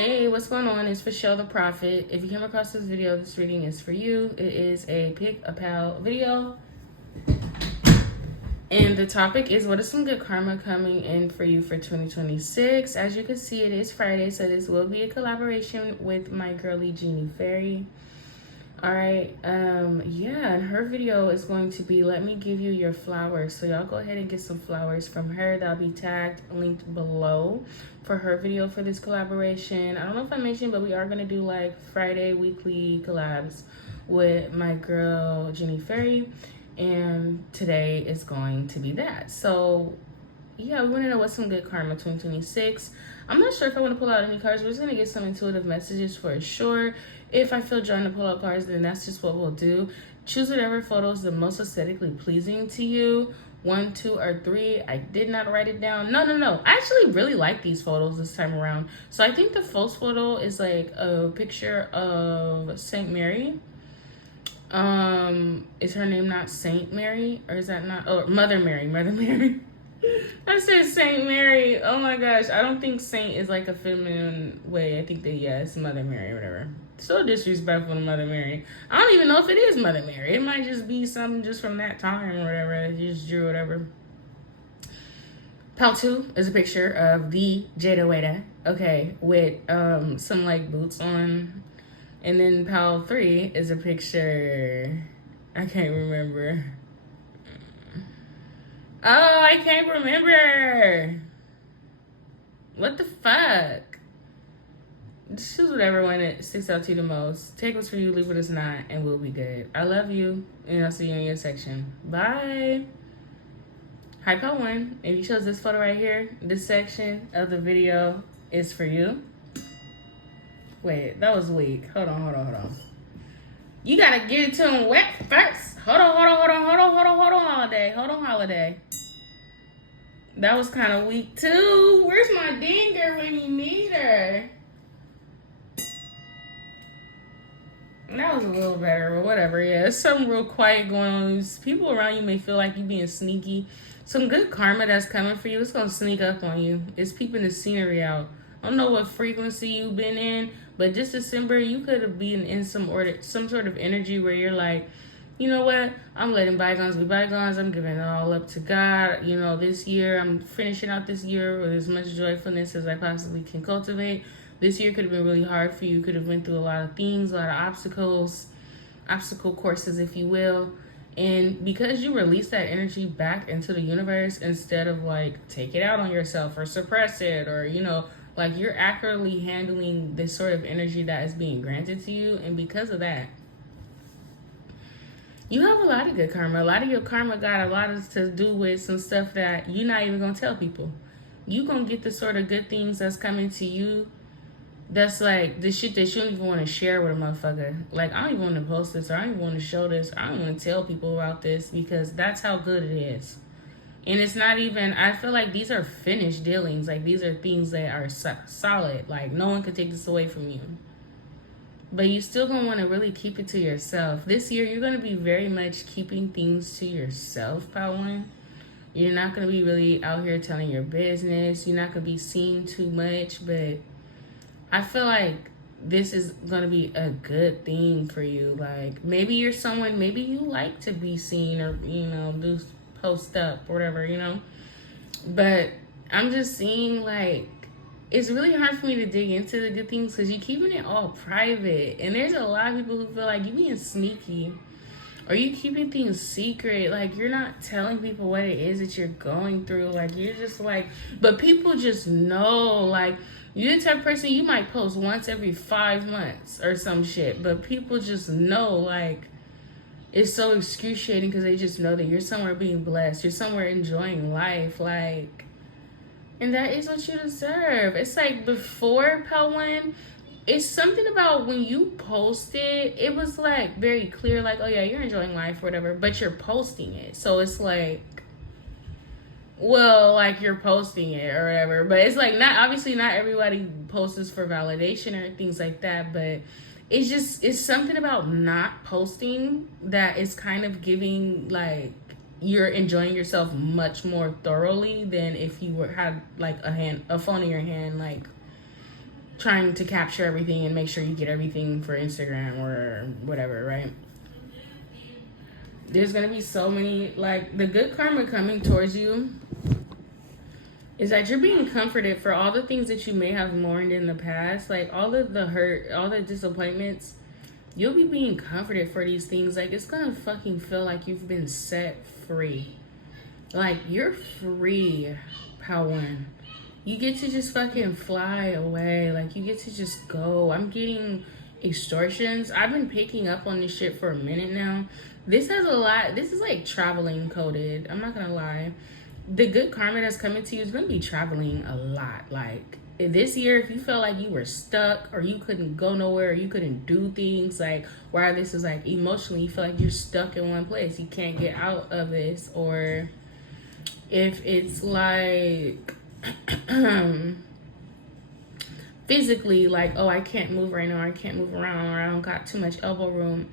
Hey, what's going on? It's for Show the Prophet. If you came across this video, this reading is for you. It is a pick a pal video. And the topic is, what is some good karma coming in for you for 2026? As you can see, it is Friday, so this will be a collaboration with my girly Genie Fairy. Alright, yeah, and her video is going to be, let me give you your flowers. So y'all go ahead and get some flowers from her. That'll be tagged, linked below for her video for this collaboration. I don't know if I mentioned, but we are going to do like Friday weekly collabs with my girl Genie Fairy. And today is going to be that. So yeah, we want to know what's some good karma 2026. I'm not sure if I want to pull out any cards. We're just going to get some intuitive messages for sure. If I feel drawn to pull out cards, then that's just what we'll do. Choose whatever photo is the most aesthetically pleasing to you. 1, 2, or 3. I did not write it down. No. I actually really like these photos this time around. So I think the first photo is like a picture of Saint Mary. Is her name not Saint Mary? Or is that not? Oh, Mother Mary. I said Saint Mary. Oh my gosh. I don't think Saint is like a feminine way. I think that, yeah, it's Mother Mary or whatever. So disrespectful to Mother Mary. I don't even know if it is Mother Mary. It might just be something just from that time or whatever. You just drew whatever. Pal 2 is a picture of the Jada Weda. Okay, with some like boots on. And then Pal 3 is a picture. I can't remember. Oh, I can't remember. What the fuck? Choose whatever one that sticks out to you the most. Take what's for you, leave what is not, and we'll be good. I love you, and I'll see you in your section. Bye. Hi, Pal 1. If you chose this photo right here, this section of the video is for you. Wait, that was weak. Hold on. You gotta get it to him wet first. Hold on, holiday. That was kind of weak too. Where's my dinger when you need her? That was a little better, but whatever. Yeah, it's something real quiet going on. People around you may feel like you being sneaky. Some good karma that's coming for you. It's gonna sneak up on you. It's peeping the scenery out. I don't know what frequency you've been in, but just December, you could have been in some sort of energy where you're like, you know what? I'm letting bygones be bygones. I'm giving it all up to God. You know, this year, I'm finishing out this year with as much joyfulness as I possibly can cultivate. This year could have been really hard for you. Could have went through a lot of things, a lot of obstacle courses, if you will. And because you release that energy back into the universe instead of like take it out on yourself or suppress it, or, you know, like you're accurately handling this sort of energy that is being granted to you. And because of that, you have a lot of good karma. A lot of your karma got a lot to do with some stuff that you're not even going to tell people. You're going to get the sort of good things that's coming to you. That's like the shit that you don't even want to share with a motherfucker. Like, I don't even want to post this, or I don't even want to show this, or I don't want to tell people about this, because that's how good it is. And it's not even, I feel like these are finished dealings. Like, these are things that are solid. Like, no one could take this away from you. But you still gonna want to really keep it to yourself. This year, you're going to be very much keeping things to yourself, Pal 1. You're not going to be really out here telling your business. You're not going to be seen too much, but I feel like this is going to be a good thing for you. Like, maybe you're someone, maybe you like to be seen, or, you know, post up or whatever, you know. But I'm just seeing, like, it's really hard for me to dig into the good things because you're keeping it all private. And there's a lot of people who feel like you're being sneaky, or you keeping things secret. Like, you're not telling people what it is that you're going through. Like, you're just like, but people just know. Like, you're the type of person, you might post once every 5 months or some shit, but people just know. Like, it's so excruciating because they just know that you're somewhere being blessed. You're somewhere enjoying life. Like, and that is what you deserve. It's like before, Pal 1, it's something about when you posted, it was like very clear, like, oh yeah, you're enjoying life or whatever, but you're posting it. So it's like, well, like, you're posting it or whatever, but it's like, obviously not everybody posts for validation or things like that, but it's something about not posting that is kind of giving, like, you're enjoying yourself much more thoroughly than if you had like a phone in your hand, like trying to capture everything and make sure you get everything for Instagram or whatever, right? There's gonna be so many, like, the good karma coming towards you is that you're being comforted for all the things that you may have mourned in the past, like all of the hurt, all the disappointments. You'll be being comforted for these things. Like, it's gonna fucking feel like you've been set free. Like, you're free, Pawan. You get to just fucking fly away. Like, you get to just go. I'm getting extortions. I've been picking up on this shit for a minute now. This has a lot. This is like traveling coded. I'm not gonna lie. The good karma that's coming to you is gonna be traveling a lot. Like, this year, if you felt like you were stuck or you couldn't go nowhere or you couldn't do things, like, where this is like emotionally, you feel like you're stuck in one place, you can't get out of this. Or if it's like physically, like, oh, I can't move right now, I can't move around, or I don't got too much elbow room.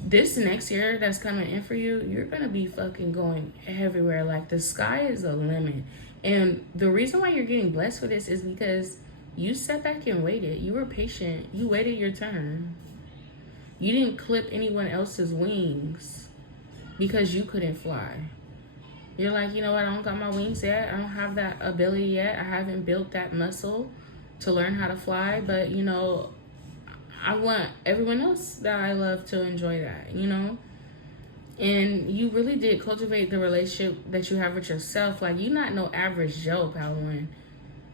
This next year that's coming in for you, you're gonna be fucking going everywhere. Like, the sky is the limit. And the reason why you're getting blessed for this is because you sat back and waited. You were patient. You waited your turn. You didn't clip anyone else's wings because you couldn't fly. You're like, you know what? I don't got my wings yet. I don't have that ability yet. I haven't built that muscle to learn how to fly. But, you know, I want everyone else that I love to enjoy that, you know? And you really did cultivate the relationship that you have with yourself. Like, you're not no average Joe, Padawan.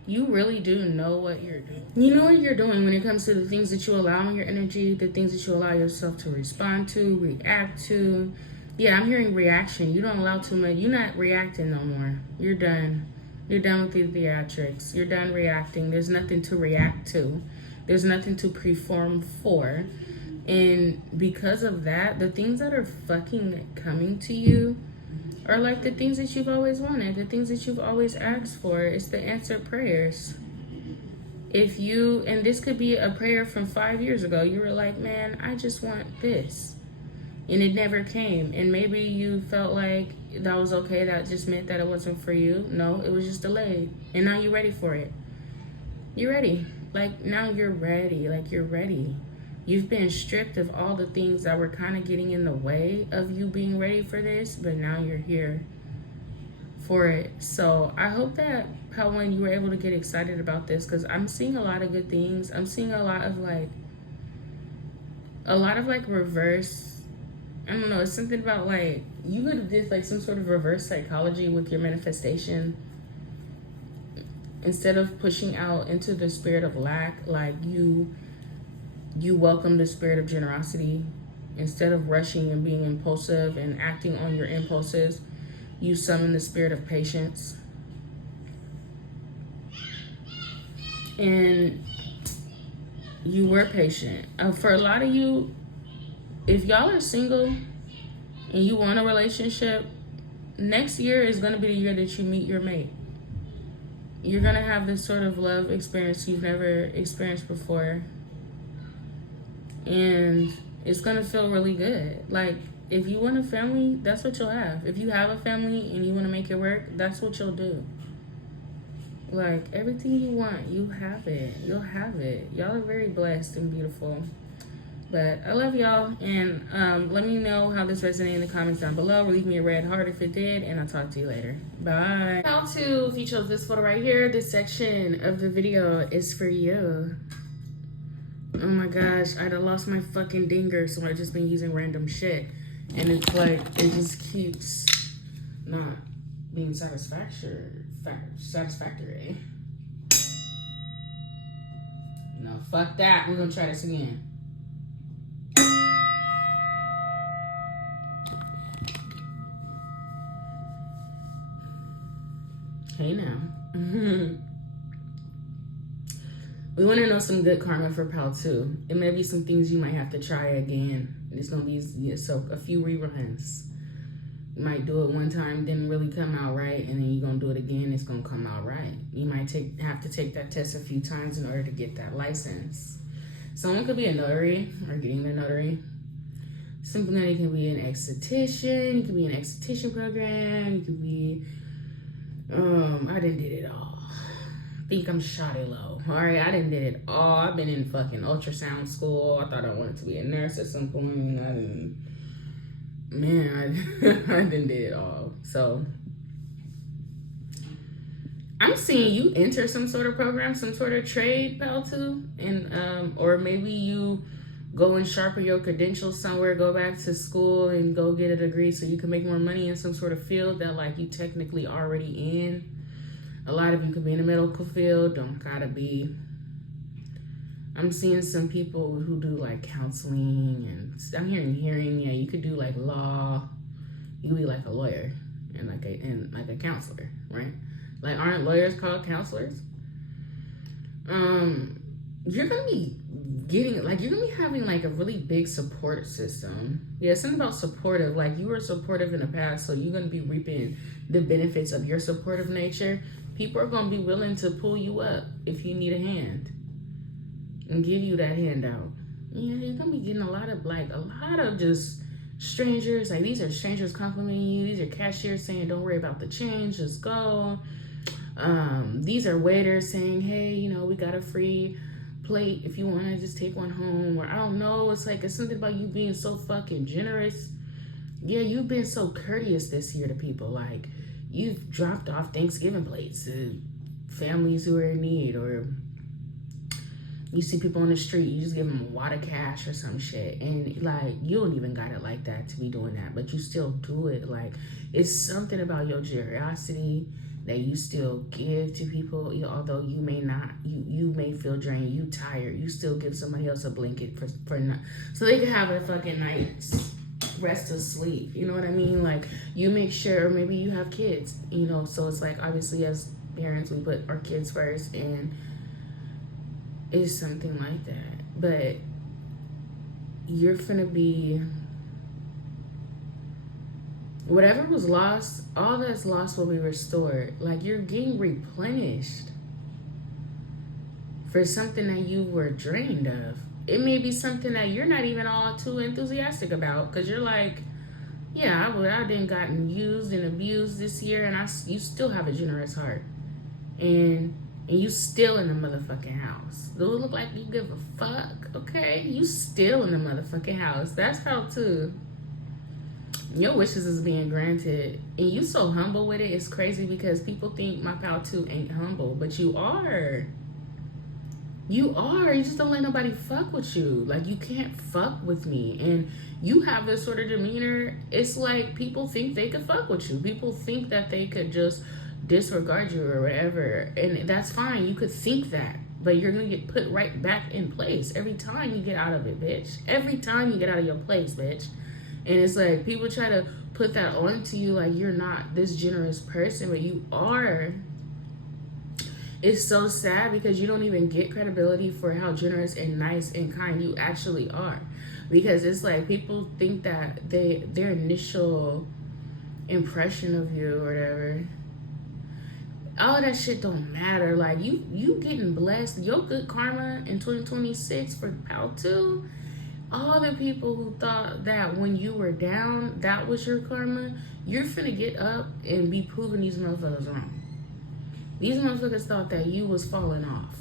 You really do know what you're doing. You know what you're doing when it comes to the things that you allow in your energy, the things that you allow yourself to respond to, react to. Yeah, I'm hearing reaction. You don't allow too much. You're not reacting no more. You're done. You're done with the theatrics. You're done reacting. There's nothing to react to. There's nothing to perform for. And because of that, the things that are fucking coming to you are like the things that you've always wanted, the things that you've always asked for. It's the answered prayers. If you, and this could be a prayer from 5 years ago, you were like, man, I just want this. And it never came. And maybe you felt like that was okay. That just meant that it wasn't for you. No, it was just delayed. And now you're ready for it. You're ready. Like, now you're ready. Like, you're ready. You've been stripped of all the things that were kind of getting in the way of you being ready for this, but now you're here for it. So I hope that, when you were able to get excited about this, because I'm seeing a lot of good things. I'm seeing a lot of reverse. I don't know. It's something about, like, you could have did like some sort of reverse psychology with your manifestation. Instead of pushing out into the spirit of lack, like, you welcome the spirit of generosity. Instead of rushing and being impulsive and acting on your impulses, you summon the spirit of patience. And you were patient. For a lot of you, if y'all are single and you want a relationship, next year is going to be the year that you meet your mate. You're going to have this sort of love experience you've never experienced before. And it's going to feel really good. Like, if you want a family, that's what you'll have. If you have a family and you want to make it work, that's what you'll do. Like, everything you want, you have it. You'll have it. Y'all are very blessed and beautiful. But I love y'all. And let me know how this resonated in the comments down below. Leave me a red heart if it did. And I'll talk to you later. Bye. How to, if you chose this photo right here, this section of the video is for you. Oh my gosh, I'd have lost my fucking dinger, so I've just been using random shit. And it's like, it just keeps not being satisfactory. No, fuck that. We're gonna try this again. Hey now. We want to know some good karma for Pal too. It may be some things you might have to try again. It's going to be a few reruns. You might do it one time, didn't really come out right, and then you're going to do it again, it's going to come out right. You might have to take that test a few times in order to get that license. Someone could be a notary or getting their notary. Somebody can be an esthetician. You could be an esthetician program. You could be, I done did it all. think I'm shoddy low. All right, I done did it all. I've been in fucking ultrasound school. I thought I wanted to be a nurse at some point. I didn't. Man, I done did it all. So I'm seeing you enter some sort of program, some sort of trade, pal, too, and or maybe you go and sharpen your credentials somewhere, go back to school and go get a degree so you can make more money in some sort of field that like you technically already in. A lot of you could be in the medical field, don't gotta be. I'm seeing some people who do like counseling, and I'm hearing, yeah, you could do like law. You could be like a lawyer and like a counselor, right? Like, aren't lawyers called counselors? You're gonna be having like a really big support system. Yeah, something about supportive. Like, you were supportive in the past, so you're gonna be reaping the benefits of your supportive nature. People are gonna be willing to pull you up if you need a hand and give you that handout. Yeah, you're gonna be getting a lot of just strangers. Like, these are strangers complimenting you. These are cashiers saying, don't worry about the change, just go. These are waiters saying, hey, you know, we got a free plate if you want to just take one home. Or I don't know, it's something about you being so fucking generous. Yeah, you've been so courteous this year to people. Like, you've dropped off Thanksgiving plates to families who are in need, or you see people on the street, you just give them a wad of cash or some shit. And like, you don't even got it like that to be doing that, but you still do it. Like, it's something about your generosity that you still give to people, although you may not, you may feel drained, you tired, you still give somebody else a blanket for not, so they can have a fucking night's rest of sleep. You know what I mean? Like, you make sure, or maybe you have kids, you know, so it's like, obviously as parents, we put our kids first, and it's something like that. But you're finna be, whatever was lost, all that's lost will be restored. Like, you're getting replenished for something that you were drained of. It may be something that you're not even all too enthusiastic about, because you're like, yeah, I didn't gotten used and abused this year, and you still have a generous heart, and you still in the motherfucking house. Do it look like you give a fuck? Okay, you still in the motherfucking house. That's how too. Your wishes is being granted, and you so humble with it. It's crazy because people think my pal too ain't humble, but you are. You are. You just don't let nobody fuck with you. Like, you can't fuck with me, and you have this sort of demeanor. It's like people think they could fuck with you. People think that they could just disregard you or whatever, and that's fine. You could think that, but you're gonna get put right back in place every time you get out of it, bitch. Every time you get out of your place, bitch. And it's like, people try to put that onto you like you're not this generous person, but you are. It's so sad because you don't even get credibility for how generous and nice and kind you actually are. Because it's like, people think that their initial impression of you or whatever, all that shit don't matter. Like, you getting blessed. Your good karma in 2026 for pal 2. All the people who thought that when you were down, that was your karma, you're finna get up and be proving these motherfuckers wrong. These motherfuckers thought that you was falling off,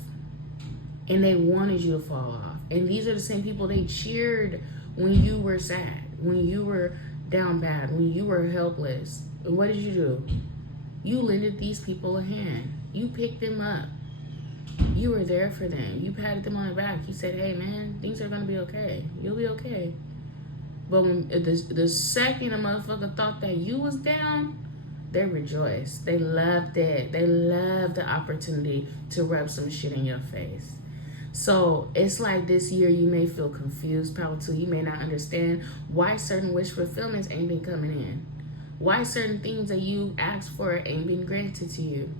and they wanted you to fall off. And these are the same people they cheered when you were sad, when you were down bad, when you were helpless. What did you do? You lended these people a hand. You picked them up. You were there for them. You patted them on the back. You said, hey, man, things are going to be okay. You'll be okay. But when the second a motherfucker thought that you was down, they rejoiced. They loved it. They loved the opportunity to rub some shit in your face. So it's like, this year you may feel confused, pal 2. You may not understand why certain wish fulfillments ain't been coming in. Why certain things that you asked for ain't been granted to you.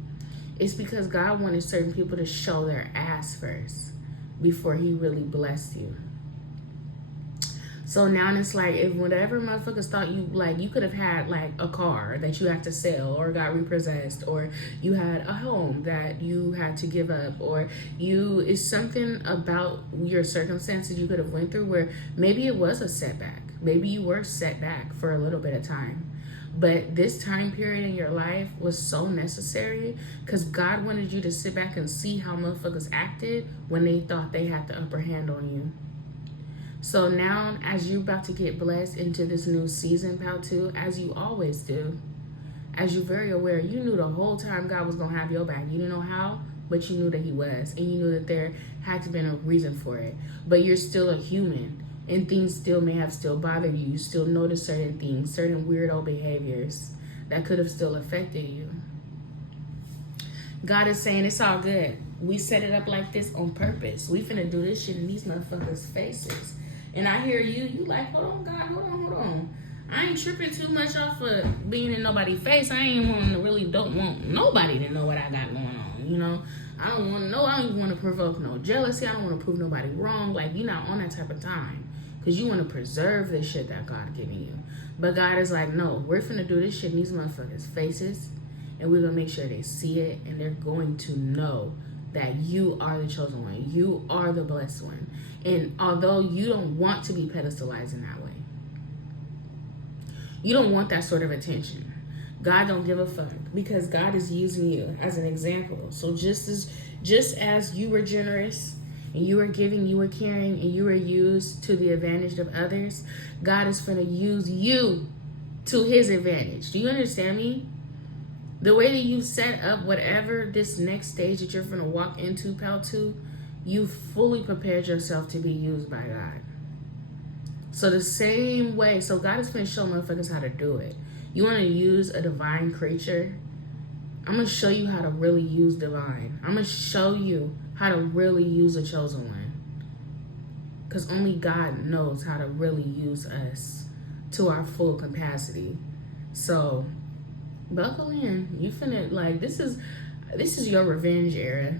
It's because God wanted certain people to show their ass first before he really blessed you. So now it's like, if whatever motherfuckers thought you could have had like a car that you had to sell or got repossessed, or you had a home that you had to give up, or it's something about your circumstances you could have went through where maybe it was a setback. Maybe you were set back for a little bit of time. But this time period in your life was so necessary because God wanted you to sit back and see how motherfuckers acted when they thought they had the upper hand on you. So now, as you're about to get blessed into this new season, pal, too, as you always do, as you're very aware, you knew the whole time God was going to have your back. You didn't know how, but you knew that he was. And you knew that there had to be a reason for it. But you're still a human. And things still may have still bothered you. You still notice certain things, certain weirdo behaviors that could have still affected you. God is saying it's all good. We set it up like this on purpose. We finna do this shit in these motherfuckers' faces. And I hear you like, hold on, God, hold on. I ain't tripping too much off of being in nobody's face. I ain't don't want nobody to know what I got going on, you know? I don't even want to provoke no jealousy. I don't want to prove nobody wrong. Like, you're not on that type of time. Because you want to preserve the shit that God giving you. But God is like, no, we're finna do this shit in these motherfuckers' faces. And we're going to make sure they see it. And they're going to know that you are the chosen one. You are the blessed one. And although you don't want to be pedestalized in that way, you don't want that sort of attention. God don't give a fuck because God is using you as an example. So just as you were generous and you were giving, you were caring, and you were used to the advantage of others, God is going to use you to his advantage. Do you understand me? The way that you set up whatever this next stage that you're going to walk into, pal, too, you fully prepared yourself to be used by God. So the same way, so God is going to show motherfuckers how to do it. You want to use a divine creature? I'm going to show you how to really use divine. I'm going to show you how to really use a chosen one. Because only God knows how to really use us to our full capacity. So buckle in. You finna, like, this is your revenge era.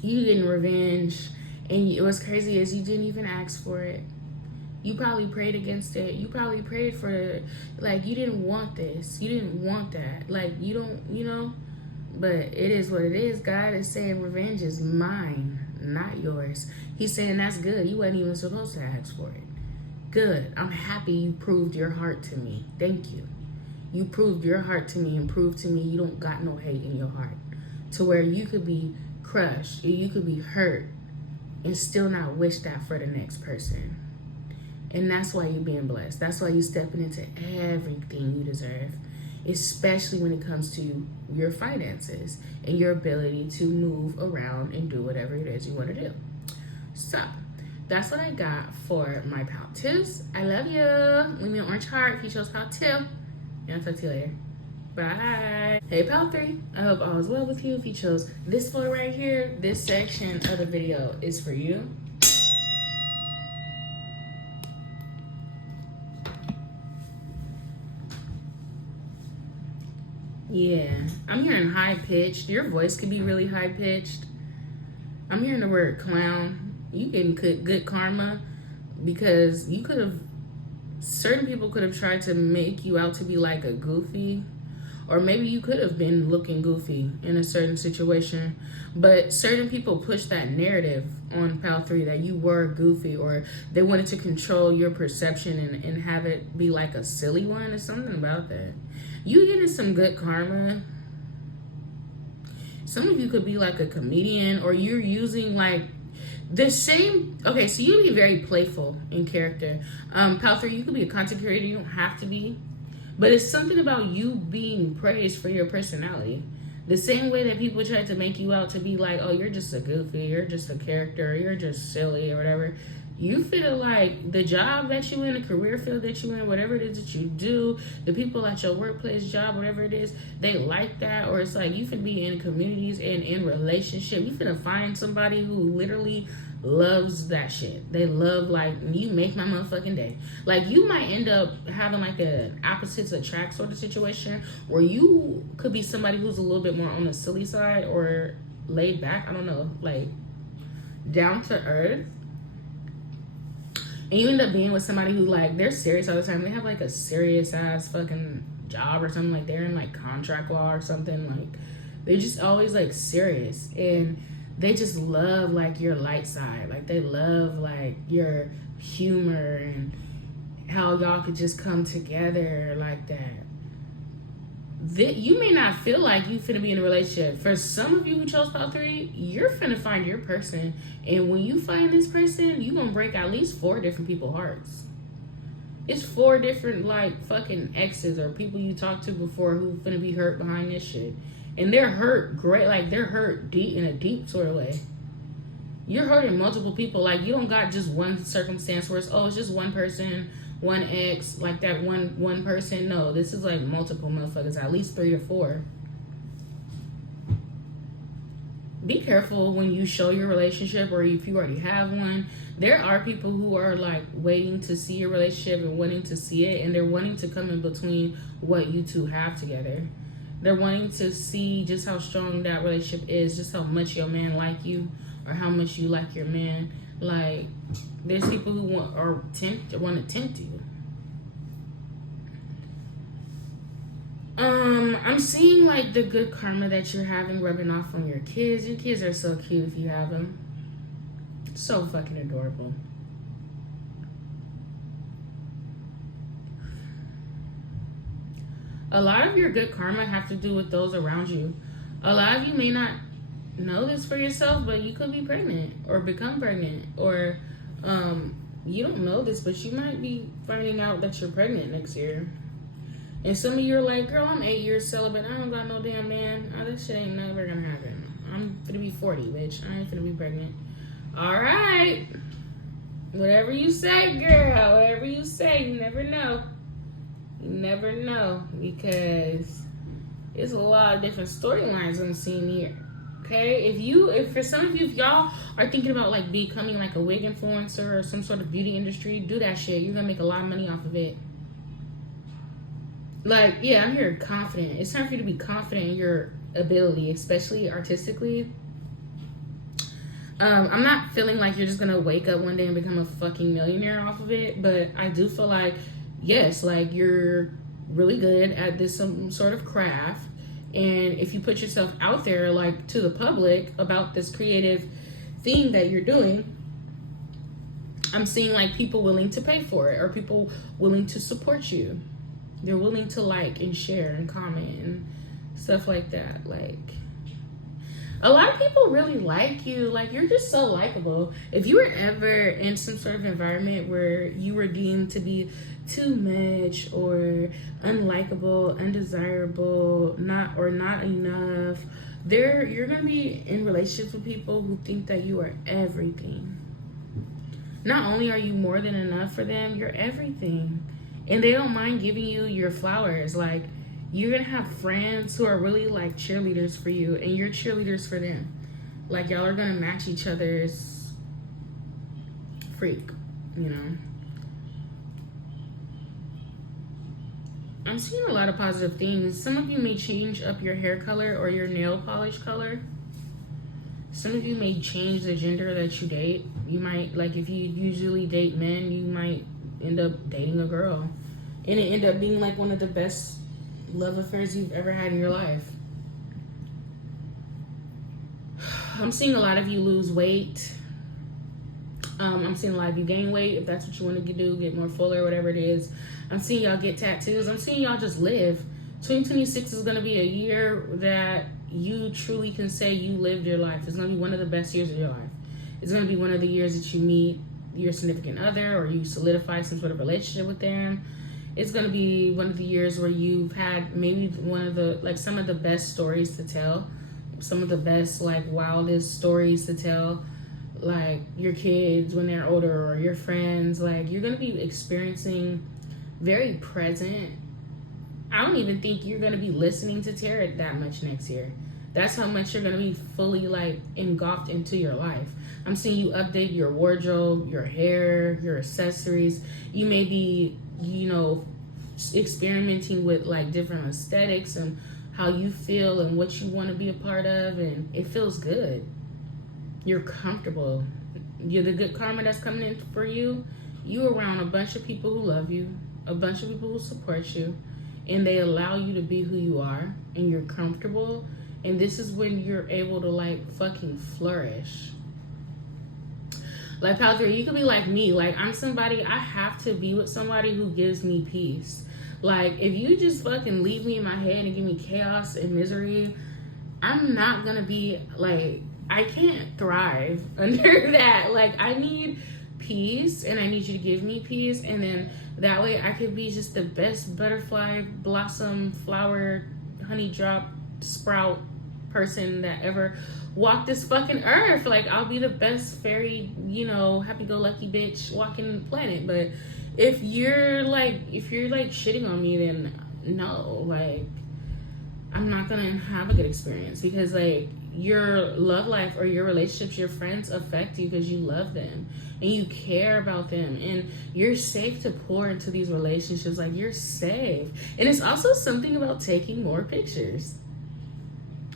You getting revenge. And what's crazy is you didn't even ask for it. You probably prayed against it. You probably prayed for, like, you didn't want this. You didn't want that. Like, you don't, you know. But it is what it is. God is saying revenge is mine, not yours. He's saying that's good. You wasn't even supposed to ask for it. Good. I'm happy you proved your heart to me. Thank you. You proved your heart to me and proved to me you don't got no hate in your heart. To where you could be crushed or you could be hurt and still not wish that for the next person. And that's why you're being blessed. That's why you're stepping into everything you deserve, especially when it comes to your finances and your ability to move around and do whatever it is you want to do. So that's what I got for my pal tips. I love you. Leave me an orange heart if you chose pal 2. And I'll talk to you later. Bye. Hey, pal 3. I hope all is well with you. If you chose this floor right here, this section of the video is for you. Yeah, I'm hearing high pitched. Your voice could be really high pitched. I'm hearing the word clown. You getting good karma because you could have, certain people could have tried to make you out to be like a goofy, or maybe you could have been looking goofy in a certain situation, but certain people pushed that narrative on pal 3 that you were goofy, or they wanted to control your perception and have it be like a silly one or something about that. You getting some good karma. Some of you could be like a comedian, or you're using like the same. Okay, so you can be very playful in character. Pal 3, you could be a content creator. You don't have to be. But it's something about you being praised for your personality. The same way that people try to make you out to be like, oh, you're just a goofy, you're just a character, you're just silly or whatever. You feel like the job that you in, the career field that you in, whatever it is that you do, the people at your workplace job, whatever it is, they like that. Or it's like you finna be in communities and in relationship. You finna find somebody who literally loves that shit. They love, like, you make my motherfucking day. Like, you might end up having like an opposites attract sort of situation where you could be somebody who's a little bit more on the silly side or laid back, I don't know, like down to earth. And you end up being with somebody who, like, they're serious all the time. They have like a serious ass fucking job or something, like they're in like contract law or something. Like, they're just always like serious, and they just love like your light side. Like, they love like your humor and how y'all could just come together like that. You may not feel like you finna be in a relationship. For some of you who chose pile 3, you're finna find your person. And when you find this person, you gonna break at least 4 different people's hearts. It's 4 different, like, fucking exes or people you talked to before who finna be hurt behind this shit. And they're hurt great, like, they're hurt deep in a deep sort of way. You're hurting multiple people. Like, you don't got just one circumstance where it's, oh, it's just one person, one ex, like that one person. No, this is like multiple motherfuckers, at least 3 or 4. Be careful when you show your relationship, or if you already have one. There are people who are like waiting to see your relationship and wanting to see it, and they're wanting to come in between what you two have together. They're wanting to see just how strong that relationship is, just how much your man like you, or how much you like your man. Like, there's people who want to tempt you. I'm seeing like the good karma that you're having rubbing off on your kids. Your kids are so cute if you have them. So fucking adorable. A lot of your good karma have to do with those around you. A lot of you may not know this for yourself, but you could be pregnant or become pregnant, or you don't know this, but you might be finding out that you're pregnant next year. And some of you are like, girl, I'm 8 years celibate. I don't got no damn man. Oh, this shit ain't never gonna happen. I'm gonna be 40, bitch. I ain't gonna be pregnant. All right. Whatever you say, girl. Whatever you say. You never know. You never know, because it's a lot of different storylines I'm seeing here. Okay, if for some of you, if y'all are thinking about like becoming like a wig influencer or some sort of beauty industry, do that shit. You're gonna make a lot of money off of it. Like, yeah, I'm here confident. It's time for you to be confident in your ability, especially artistically. I'm not feeling like you're just gonna wake up one day and become a fucking millionaire off of it, but I do feel like, yes, like you're really good at this some sort of craft. And if you put yourself out there, like, to the public about this creative thing that you're doing, I'm seeing, like, people willing to pay for it, or people willing to support you. They're willing to like and share and comment and stuff like that. Like, a lot of people really like you. Like, you're just so likable. If you were ever in some sort of environment where you were deemed to be too much or unlikable, undesirable, not enough, you're gonna be in relationships with people who think that you are everything. Not only are you more than enough for them, you're everything. And they don't mind giving you your flowers. Like, you're gonna have friends who are really like cheerleaders for you, and you're cheerleaders for them. Like, y'all are gonna match each other's freak, you know. I'm seeing a lot of positive things. Some of you may change up your hair color or your nail polish color. Some of you may change the gender that you date. You might, like, if you usually date men, you might end up dating a girl, and it end up being like one of the best love affairs you've ever had in your life. I'm seeing a lot of you lose weight. I'm seeing a lot of you gain weight, if that's what you want to do, get more fuller, whatever it is. I'm seeing y'all get tattoos. I'm seeing y'all just live. 2026 is going to be a year that you truly can say you lived your life. It's going to be one of the best years of your life. It's going to be one of the years that you meet your significant other, or you solidify some sort of relationship with them. It's going to be one of the years where you've had maybe one of the, like, some of the best stories to tell, some of the best, like, wildest stories to tell, like your kids when they're older, or your friends. Like, you're going to be experiencing very present. I don't even think you're going to be listening to Tarot that much next year. That's how much you're going to be fully, like, engulfed into your life. I'm seeing you update your wardrobe, your hair, your accessories. You may be, you know, experimenting with, like, different aesthetics and how you feel and what you want to be a part of, and it feels good. You're comfortable. You're the good karma that's coming in for you. You around a bunch of people who love you, a bunch of people who support you, and they allow you to be who you are, and you're comfortable. And this is when you're able to, like, fucking flourish. Like, pal 3, you could be like me. Like, I'm somebody, I have to be with somebody who gives me peace. Like, if you just fucking leave me in my head and give me chaos and misery, I'm not gonna be, like, I can't thrive under that. Like, I need peace, and I need you to give me peace, and then that way I could be just the best butterfly, blossom, flower, honey drop, sprout person that ever walked this fucking earth. Like, I'll be the best fairy, you know, happy-go-lucky bitch walking planet. But if you're like shitting on me, then no, like, I'm not gonna have a good experience, because like your love life or your relationships, your friends affect you because you love them and you care about them, and you're safe to pour into these relationships. Like, you're safe. And it's also something about taking more pictures.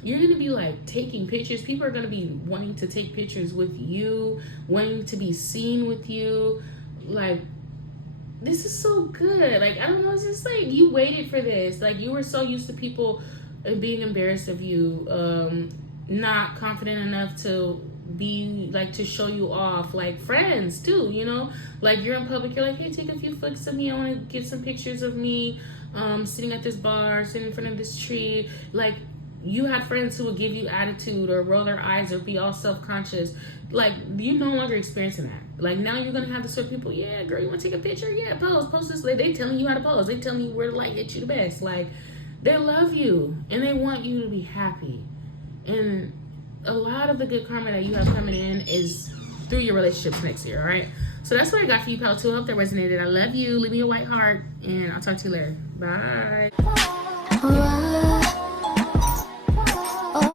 You're gonna be like taking pictures. People are gonna be wanting to take pictures with you, wanting to be seen with you. Like, this is so good. Like, I don't know, it's just like you waited for this. Like, you were so used to people being embarrassed of you, not confident enough to be like, to show you off. Like, friends too, you know, like, you're in public, you're like, hey, take a few flicks of me, I want to get some pictures of me sitting at this bar, sitting in front of this tree. Like, you had friends who would give you attitude or roll their eyes or be all self-conscious. Like, you're no longer experiencing that. Like, now you're gonna have the sort of people, yeah, girl, you want to take a picture? Yeah, post this. Like, they telling you how to pose, they telling you where to like get you the best. Like, they love you and they want you to be happy. And a lot of the good karma that you have coming in is through your relationships next year, all right? So that's what I got for you, pal 2. I hope that resonated. I love you. Leave me a white heart, and I'll talk to you later. Bye.